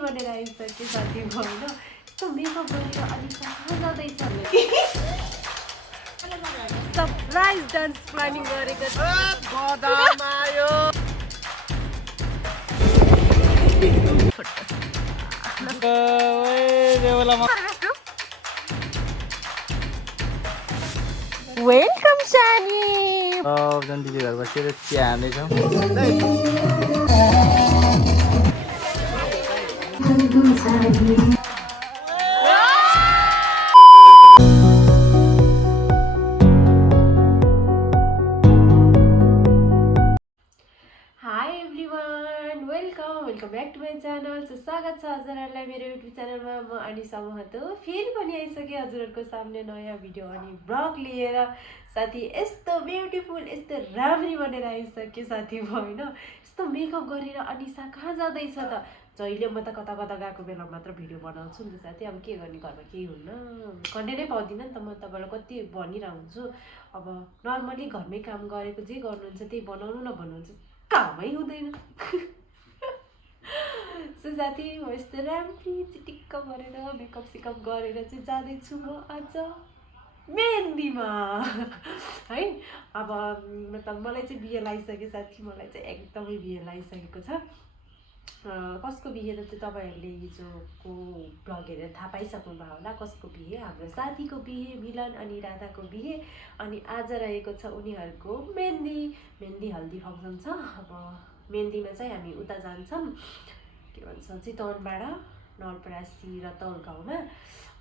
राम्ररी बनेर आइसक्यो साथी होइन यस्तो मेकअप गरेर अलिक कहाँ जाँदैछ सरप्राइज डान्स प्लानिङ गरेको वेलकम सानी दिदी घर बसेर चिया हान्दैछौँ welcome back to my channel. So स्वागत छ हजुरहरूलाई मेरो युट्युब च्यानलमा। म अनिसा महतो फेरि पनि आइसकेँ हजुरहरूको सामने नयाँ भिडियो अनि ब्लग लिएर। साथी यस्तो ब्युटिफुल यस्तो राम्ररी बनेर आइसकेँ साथी होइन यस्तो मेकअप गरेर अनिसा कहाँ जाँदैछ त जहिले म त कता कता गएको बेला मात्र भिडियो बनाउँछु नि त साथी। अब के गर्ने घरमा केही हुन्न कन्टेन्टै पाउँदिनँ नि त म तपाईँलाई कति भनिरहेको हुन्छु। अब नर्मली घरमै काम गरेको जे गर्नुहुन्छ त्यही बनाउनु न भन्नुहुन्छ कामै हुँदैन। सो साथी म यस्तो राम्ररी चिटिक्क गरेर मेकअप सिकअप गरेर चाहिँ जाँदैछु म आज मेहन्दीमा है। अब मतलब मलाई चाहिँ बिहे लागिसक्यो साथी, मलाई चाहिँ एकदमै बिहे लागिसकेको छ। कसको बिहे त तपाईँहरूले हिजोको ब्लग हेरेर थाहा पाइसक्नु भयो होला कसको बिहे। हाम्रो साथीको बिहे मिलन अनि राधाको बिहे अनि आज रहेको छ उनीहरूको मेहन्दी हल्दी फङ्सन छ। अब मेहन्दीमा चाहिँ हामी उता जान्छौँ के भन्छ चितवनबाट नलपरासी र तौल गाउँमा।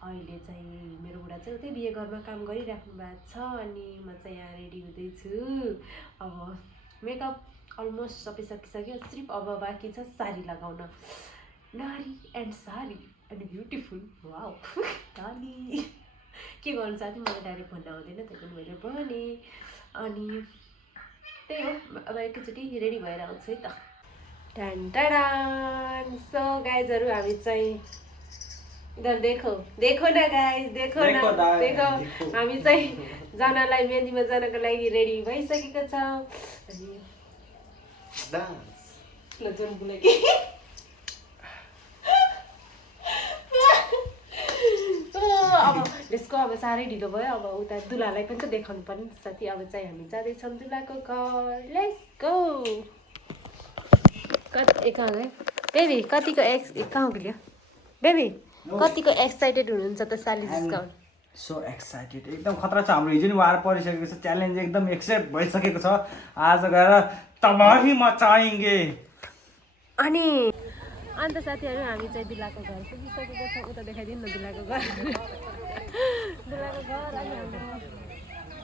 अहिले चाहिँ मेरो बुढा चाहिँ उतै बिहे घरमा काम गरिराख्नु भएको छ अनि म चाहिँ यहाँ रेडी हुँदैछु। अब मेकअप अलमोस्ट सबै सकिसक्यो, सिर्फ अब बाँकी छ साडी लगाउन। नारी and sari and beautiful wow नानी के गर्नु साथी मलाई डाइरेक्ट भन्न आउँदैन त्यही पनि मैले भने अनि त्यही हो। अब एकैचोटि रेडी भएर आउँछु है त। टान सो गाइजहरू हामी चाहिँ इधर देखो न गाइज देखो हामी चाहिँ जानलाई मेहन्दीमा जानको लागि रेडी भइसकेको छ अनि जुन बुलेकी अब यसको अब साह्रै ढिलो भयो। अब उता दुलालाई पनि त देखाउनु पर्ने साथी। अब चाहिँ हामी जाँदैछौँ दुलाको घर। Let's go. कहाँ गयो बेबी कतिको कहाँ गयो बेबी कतिको एक्साइटेड हुनुहुन्छ त साली डिस्काउन्ट? सो एक्साइटेड एकदम खतरा छ। हाम्रो हिजो नि वार परिसकेको छ, च्यालेन्ज एकदम एक्सेप्ट भइसकेको छ। आज गएर तबाही मचाएंगे। अनि साथीहरू हामी चाहिँ दुलाको घर पुगिसकेको छ। उता देखाइदिनु न दुलाको घर। दुलाको घर अनि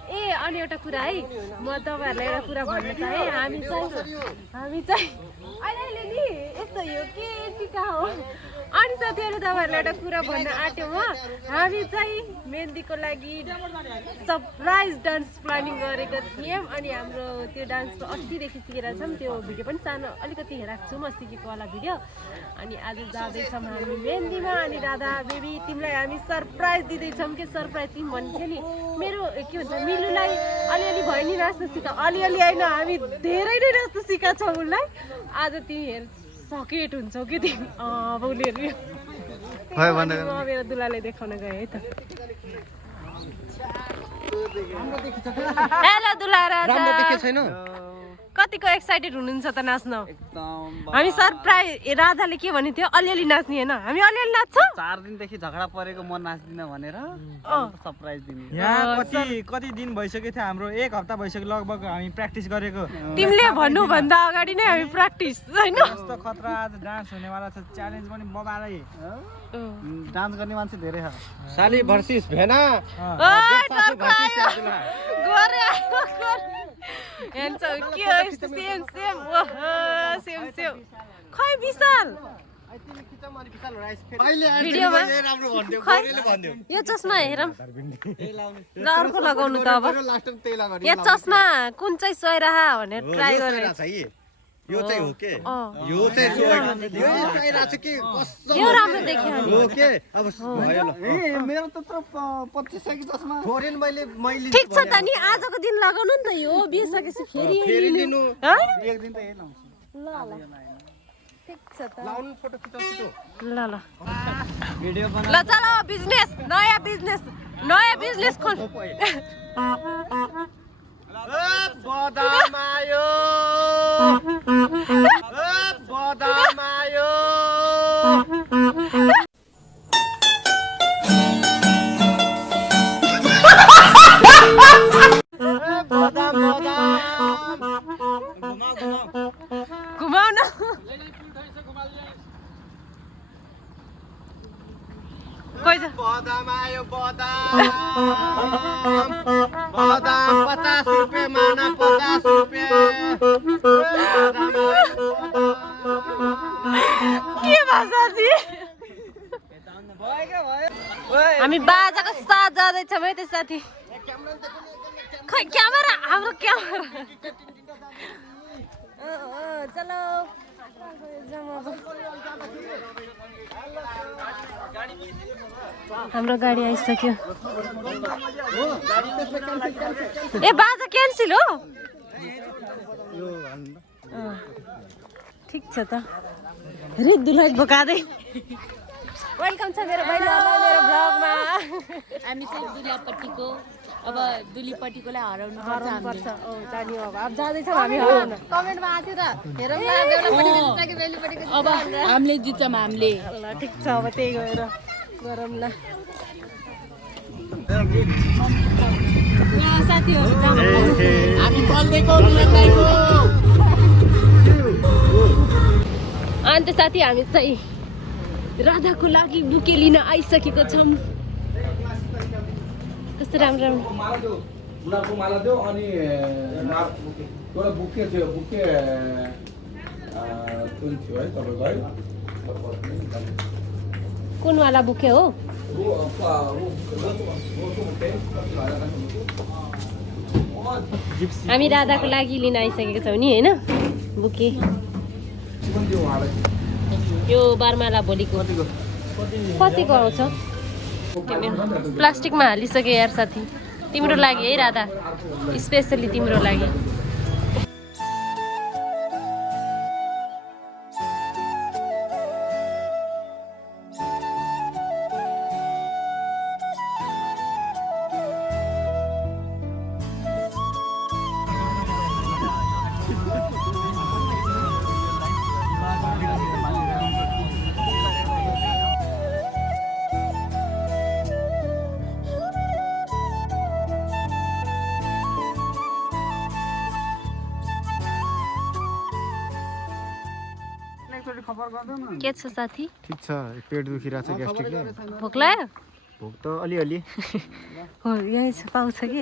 अनि एउटा कुरा है म तपाईँहरूलाई एउटा कुरा भन्न चाहेँ। हामी चाहिँ अहिले नि यस्तो यो के टिका हो अनि साथीहरू तपाईँहरूलाई एउटा कुरा भन्न आँट्यो म। हामी चाहिँ मेहन्दीको लागि सरप्राइज डान्स प्लानिङ गरेको थियौँ अनि हाम्रो त्यो डान्स अस्तिदेखि सिकेर छौँ। त्यो भिडियो पनि सानो अलिकति हेरेको छु म सिकेको वाला भिडियो। अनि आज जाँदैछौँ हामी मेहन्दीमा अनि राधा बेबी तिमीलाई हामी सरप्राइज दिँदैछौँ। के सरप्राइज तिमी भन्थ्यो नि मेरो के भन्छ मिलुलाई अलिअलि भयो नि नाच्न सिका अलिअलि होइन हामी धेरै नै नाच्न सिकाएको छौँ उसलाई। आज तिमी हेर सकेट हुन्छौ कि तिमी उसले मेरो दुलालाई देखाउन गएँ है त। हेलो दुला राजा कतिको एक्साइटेड हुनुहुन्छ त नाच्न? हामी सरप्राइज राधाले के भन्यो थियो अलिअलि नाच्ने होइन हामी अलिअलि नाच्छौँ। 4 दिनदेखि झगडा परेको म नाच्दिन भनेर सरप्राइज दिने। यहाँ कति दिन भइसक्यो थियो हाम्रो 1 हप्ता भइसक्यो लगभग हामी प्र्याक्टिस गरेको। तिमीले भन्नु भन्दा अगाडि नै हामी प्र्याक्टिस हैन कस्तो खतरा आज डान्स हुनेवाला छ। च्यालेन्ज पनि बबालै डान्स गर्ने मान्छे धेरै छ। साली भर्सिस भेना सेम खै विशाल यो चस्मा हेरौँ ल अर्को लगाउनु त। अब यो चस्मा कुन चाहिँ सोइरहा भनेर ट्राई गरेर यो चाहिँ हो के यो चाहिँ यो राम्रो देख्यो हो के अब मेरो त 25 की चस्मा फोरेन मैले ठीक छ त नि आजको दिन लगाउनु नि त। यो बिर्सकेपछि फेरि फेरि लिनु एक दिन त यही लाउँछु। ल ल ल ल ए मेरो त्यत्रो 25 की चस्मा 25 की चस्मा खै विशाल फोरेन मैले यो चस्मा कुन चाहिँ सोइरहा भनेर ट्राई गरेर यो राम्रो देख्यो यो राम्रो देख्यो यो यो चाहिँ हो के अब भयो ल ल ल ठिक छ त लाउनु फोटो खिचाउँछु ल ल भिडियो बना ल चलो बिजनेस नयाँ बिजनेस खोल बदाम आयो बदाम आयो बदाम घुमाउ न कोही छ बदाम आयो बदाम 50 रुपियाँ माना 50 रुपियाँ के भाषा हामी बाजाको साथ जाँदैछौँ है त्यो साथी खै क्यामेरा हाम्रो क्यामेरा चलो हाम्रो गाडी आइसक्यो ए बाजा क्यान्सिल हो ठिक छ त हेरे दुलाई बोकादै वेलकम छ मेरो बहिनीहरूलाई मेरो ब्लगमा हामी चाहिँ दुलीपट्टिको अब दुलीपट्टिकोलाई हराउनु पर्छ जाने अब जाँदैछौँ हामी हराउन कमेन्टमा आएको थियो त हेरौँ न बेलुपट्टिको बेलुपट्टिको अब हामीले जित्छौँ हामीले ल ठिक छ अब त्यही गएर गरौँ ल यहाँ साथीहरू हामी चल्दैको मिलनदाइको अन्त साथी हामी चाहिँ राधाको लागि बुके लिन आइसकेको छौँ कस्तो राम्रो राम्रो माला देऊ गुलाबको माला देऊ अनि एउटा बुके थियो बुके कुन थियो है तपाईँको है कुनवाला बुके हो हामी राधाको लागि लिन आइसकेको छौँ नि होइन बुके यो बारमाला भोलिको कतिको आउँछ प्लास्टिकमा हालिसके यार साथी तिम्रो लागि है राधा स्पेसली तिम्रो लागि के छ साथी ठिक छ पेट दुखिरहेको छ ग्यास्ट्रिकले भोक लाग्यो भोक त अलिअलि हो यही छ पाउँछ कि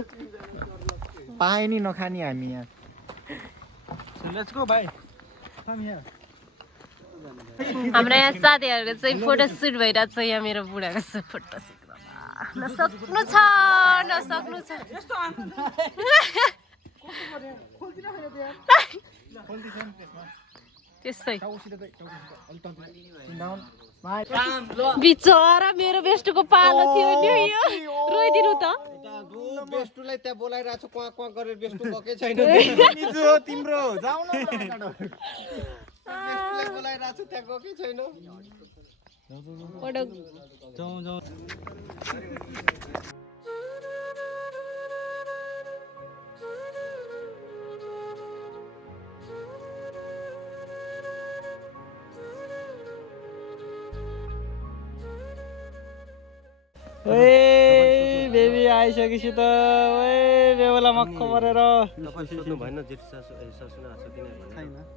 पाए नि नखाने हामी यहाँ लेट्स गो भाइ कम हियर हाम्रो यहाँ साथीहरूको चाहिँ फोटो सुट भइरहेको छ यहाँ मेरो बुढाको फोटो सुट नसक्नु छ त्यस्तै बिचरा मेरो बेस्टुको पालो थियो नि यो रोइदिनु त बेस्टुलाई त्यहाँ बोलाइरहेको छ क्वाक क्वाक गरेर बेस्टु गएकै छैन तिम्रो जाऊ न बेस्टुलाई बोलाइरहेको छु त्यहाँ गएकै छैन जाउँ ओए बेबी आइसकेपछि त ओए बेबुला मक्ख परेर तपाईं सोध्नु भएन जेठी सासु आएको छ किन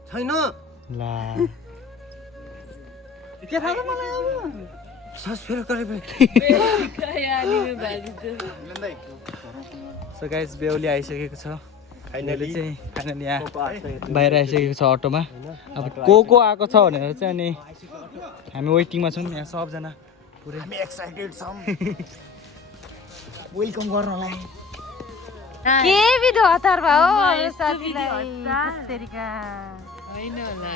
छैन ला के थाहा मलाई सास फेरि गरे सो गाइस बेहुली आइसकेको छ फाइनली यहाँ बाहिर आइसकेको छ अटोमा अब को आएको छ भनेर चाहिँ अनि हामी वेटिङमा छौँ यहाँ सबजना पुरै हामी एक्साइटेड छौँ वेलकम गर्नलाई के विधो हतार भयो यो साथीलाई तेरिका होइन होला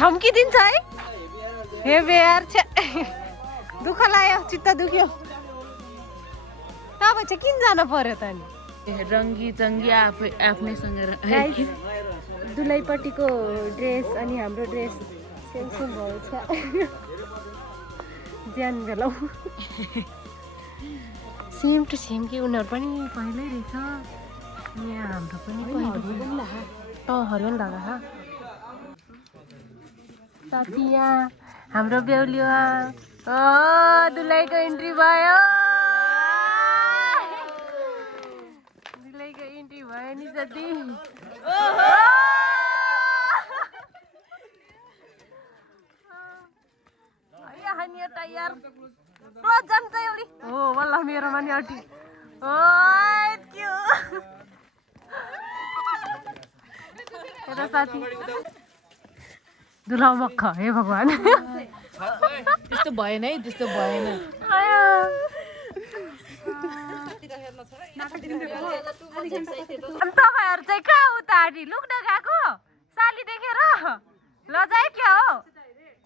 धम्किदिन्छ है हे बेयार छे दुःख लाग्यो चित्त दुख्यो तपाईँ चाहिँ किन जानु पर्यो त नि रङ्गी चङ्गी आफ्नैसँग दुलैपट्टिको ड्रेस अनि हाम्रो ड्रेस सेम भएछ ज्यान भेलौ सेम टु सेम कि उनीहरू पनि पहिल्यै रहेछ यहाँ हाम्रो पनि हरियो लगा साथी यहाँ हाम्रो बेहुली दुलैको इन्ट्री भयो इन्ट्री भयो नि साथी यार हो वल्ला मेरोमा नि अटी साथी दुला मक्ख हे भगवान् त्यस्तो भएन है त्यस्तो भएन तपाईँहरू चाहिँ कहाँ उता आँटी लुक्न गएको साली देखेर लजाए क्या हो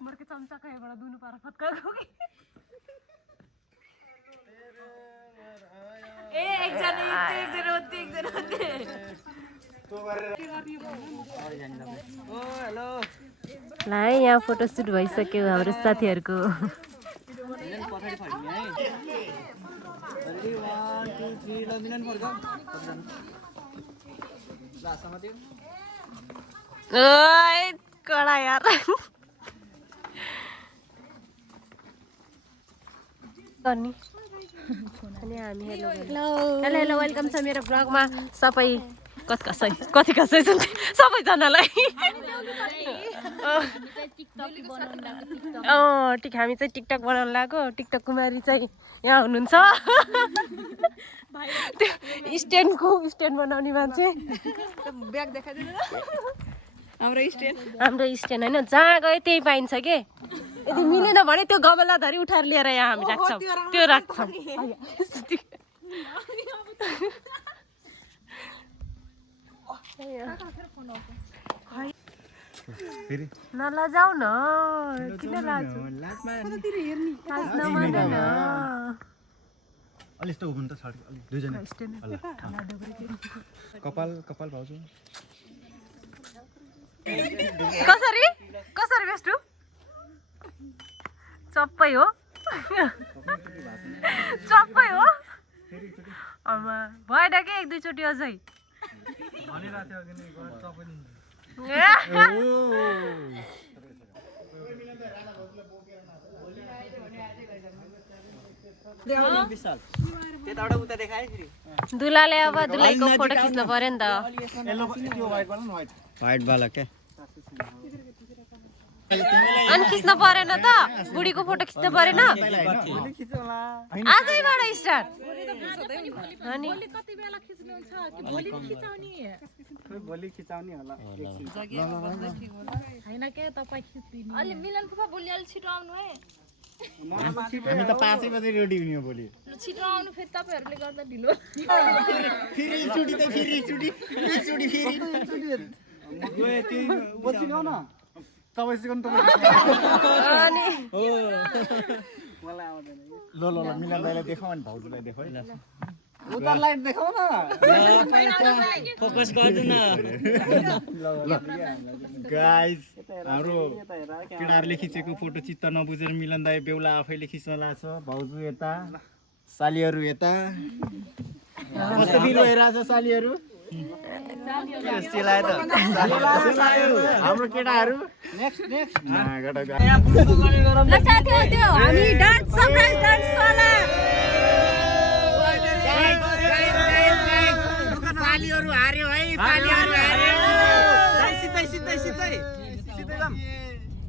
मर्के चम्चा कहीँबाट दुनु पार फत्काएको कि ल है यहाँ फोटोसुट भइसक्यो हाम्रो साथीहरूको कडा यार अनि हामी हेलो हेलो वेलकम छ मेरो ब्लगमा सबै कति कसै सबैजनालाई हामी चाहिँ टिकटक बनाउन लाग्यो टिकटक कुमारी चाहिँ यहाँ हुनुहुन्छ त्यो स्ट्यान्ड बनाउने मान्छे ब्याग देखाइदिनु हाम्रो स्ट्यान्ड होइन जहाँ गयो त्यही पाइन्छ के यदि मिलेन भने त्यो गमलाधरी उठाएर लिएर यहाँ हामी राख्छौँ त्यो राख्छौँ नलजाऊ न किन कपाल भाउजू कसरी बेस्टु चप्पै हो भएन कि एक दुईचोटि अझै दुलाले अब दुलाईको फोटो खिच्न पर्यो नि त व्हाइट वाला क्या अनि खिच्न परेन त बुढीको फोटो खिच्न परेन आजैबाट स्टार्ट अनि भोलि खिचाउने होला हैन के तपाई खिच्दिनु अलि मिलन फुफा भोलि अलि छिटो आउनु है हामी त 5 बजे रेडी हुने हो भोलि छिटो आउनु फेरि तपाईहरुले गर्दा ढिलो फेरि चुडी गए त्यो बसिगाउ न तपाई सिकन अनि मलाई आउँदैन ल मिलन दाइलाई देखाउ अनि भाउजूलाई देखाउ है उता लाइट देखाउ न फोकस गर्नु न गाइस हाम्रो केटाहरुले खिचेको फोटो चित्त नबुझेर मिलन दाइ बेहुला आफैले खिच्न लाग्छ भाउजू यता सालीहरु यता कस्तो फिल भइराछ सालीहरु हाम्रो केटाहरु नेक्स्ट ल साथीहरु त्यो हामी डान्स सरप्राइज डान्स वाला सालीहरु हार्यो है सालीहरु हार्यो सिधै जाम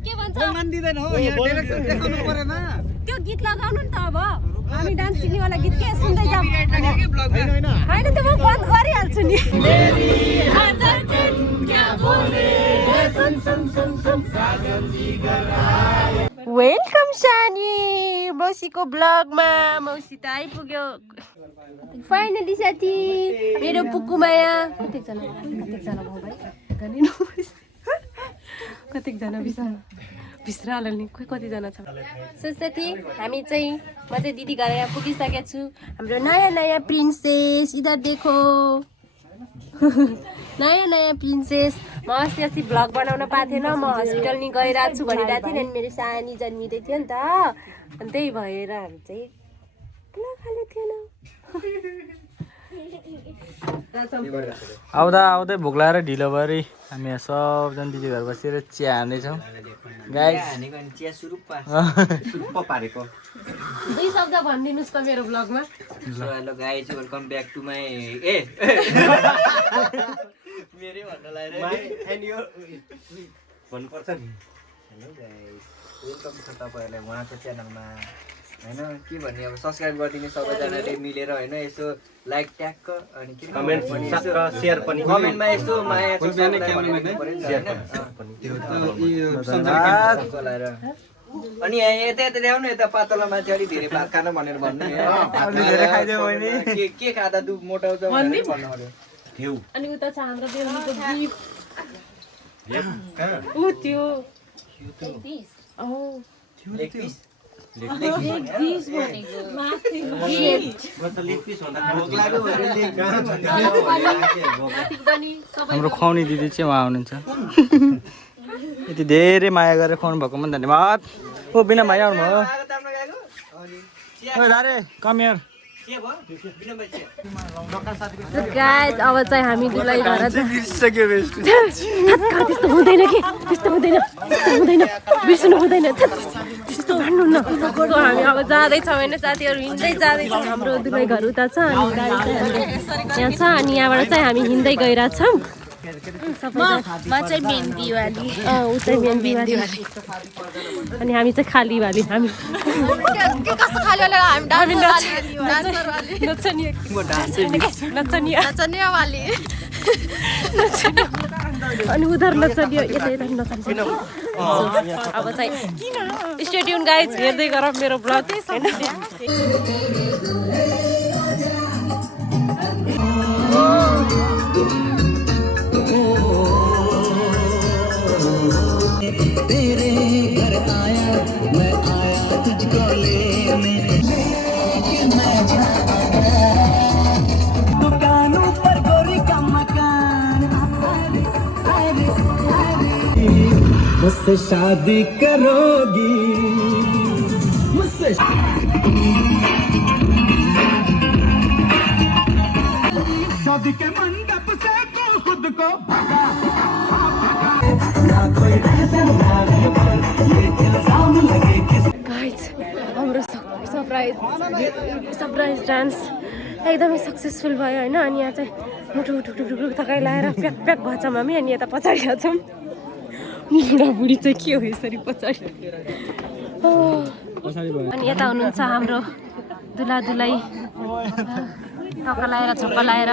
के भन्छ बोल्न दिदैन हो यहाँ डाइरेक्सन देखाउनु पर्दैन त्यो गीत लगाउनु नि त अब हामी डान्स सिक्नेवाला गीत के सुन्दै जाम हैन त्यो म बन्द गरिहाल्छु नि वेलकम सानी मौसीको ब्लगमा मौसी त आइपुग्यो फाइनली साथी मेरो पुकुमाया कतिजना भयो भाइ कतिजना बिस्राल नि खोइ कतिजना छ सो साथी हामी चाहिँ म चाहिँ दिदी घर यहाँ पुगिसकेको छु हाम्रो नयाँ प्रिन्सेस इधर देखो नयाँ नयाँ प्रिन्सेस म अस्ति भ्लग बनाउन पाएको थिएन म हस्पिटल नि गइरहेको छु भनिरहेको थिएँ अनि मेरो सानी जन्मिँदै थियो नि त अनि त्यही भएर हामी चाहिँ भ्लग हालेको थिएन आउँदै भोक लागेर ढिलो भयो हामी यहाँ सबजना दिदी घर बसेर चिया हान्दैछौँ गाइस चिया सुरुप्पा पारेको दुई शब्द भनिदिनुहोस् त मेरो भ्लगमा hello guys welcome back to my मेरै भन्न लाग्यो भन्नुपर्छ नि हेलो गाइस वेलकम छ तपाईँहरूलाई उहाँको च्यानलमा होइन के भन्ने अब सब्सक्राइब गरिदिने सबैजनाले मिलेर होइन यसो लाइक ट्याग अनि के कमेन्ट पनि सेयर पनि कमेन्टमा यसो माया अनि यता यता ल्याउनु यता पातला मान्छे अलिक धेरै भात खान भनेर भन्नु के खाँदा दुख मोटाउँछ भनेर भन्नु पर्यो अनि उता छ हाम्रो बेहुलीको गिफ्ट ऊ त्यो हाम्रो खुवाउने दिदी चाहिँ उहाँ हुनुहुन्छ यति धेरै माया गरेर खुवाउनु भएको पनि धन्यवाद ओ बिना भाइ आउनु भयो कम हियर गाइस अब चाहिँ हामी दुलाई घर त्यस्तो हुँदैन कि त्यस्तो हुँदैन बिर्सनु हुँदैन त्यस्तो भन्नु न हामी अब जाँदैछौँ होइन साथीहरू हिँड्दै जाँदैछौँ हाम्रो दुलाई घर उता छ अनि गाडी चाहिँ यहाँ छ अनि यहाँबाट चाहिँ हामी हिँड्दै गइरहेछौँ म चाहिँ मेन दिवाली ऊ चाहिँ मेन दिवाली अनि हामी चाहिँ खाली वाली हामी कस्तो खाली वाला हामी नचनिया वाली अनि उधार नचनियो यता यता नचनियो अब चाहिँ स्टे ट्युन गाइज हेर्दै गर मेरो ब्लग होइन तेरे घर आया मैं आया तुझको लेने लेकिन मैं दुकानों पर गोरी का मकान मुझसे शादी करोगी मुझसे शादी के मंडप से तू खुद को भगा गाइज हाम्रो सरप्राइज डान्स एकदमै सक्सेसफुल भयो होइन अनि यहाँ चाहिँ मुटु ठुक थकाइ लगाएर प्याक प्याक भएछ हामी अनि यता पछाडि छौँ बुढाबुढी चाहिँ के हो यसरी पछाडि अनि यता हुनुहुन्छ हाम्रो दुला दुलाई टक्का लगाएर झोक्का लगाएर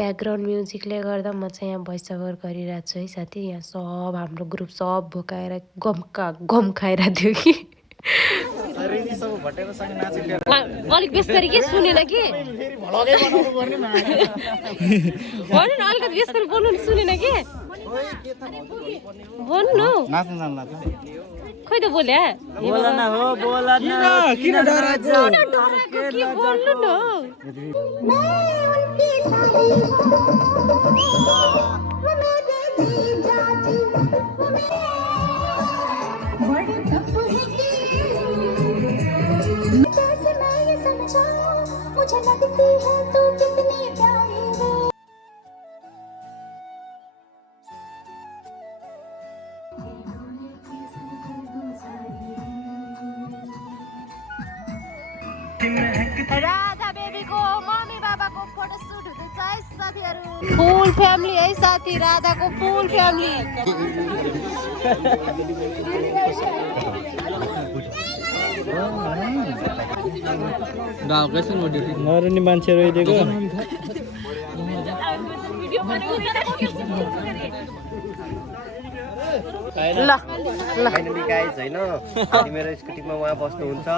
ब्याकग्राउन्ड म्युजिकले गर्दा म चाहिँ यहाँ भोइस ओभर गरिरहेको छु है साथी। यहाँ सब हाम्रो ग्रुप सब भोकाएर गम खाइरहेको थियो कि अलिक बेस्तरी के सुनेन कि भन्नु न अलिकति बेस्तरी बोल्नु सुनेन कि भन्नु न खोइ त बोल्या किन डराएको के बोल्नु न मुझे लगती है तू कितनी प्यारी है। राधा बेबीको मम्मी बाबाको फोटो सुट हुँदैछ है साथीहरू। फुल फ्यामिली है साथी, राधाको फुल फ्यामिली। अरू नि मान्छेहरू आइदिएको फाइनली गाइज होइन अनि मेरो स्कुटीमा उहाँ बस्नुहुन्छ।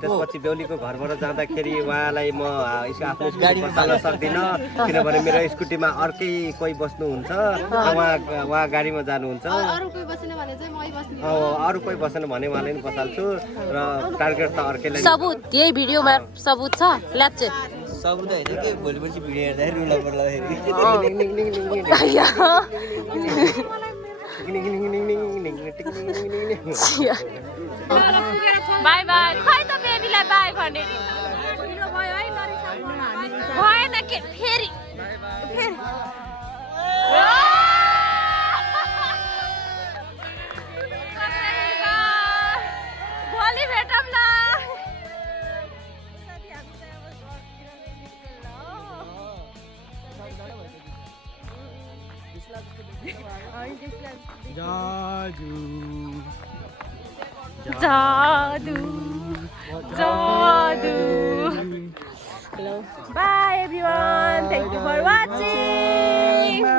त्यसपछि बेहुलीको घरबाट जाँदाखेरि उहाँलाई म आफ्नो स्कुटी बसाल्न सक्दिनँ किनभने मेरो स्कुटीमा अर्कै कोही बस्नुहुन्छ। उहाँ गाडीमा जानुहुन्छ। अरू कोही बसेन भने चाहिँ मै बस्ने। अरू कोही बसेन भने उहाँलाई पनि बसाल्छु र टार्गेट त अर्कैलाई। सबुत यही भिडियोमा सबुत छ ल्याप्चे सबुत होइन कि भोलिपर्सि भिडियो हेर्दाखेरि रुला पर्दाखेरि बाई बाई खै त बेबीलाई बाई भन्ने भएन के फेरि भोलि भेटौँ न। जादू जादू Hello. Bye everyone. Thank you for watching.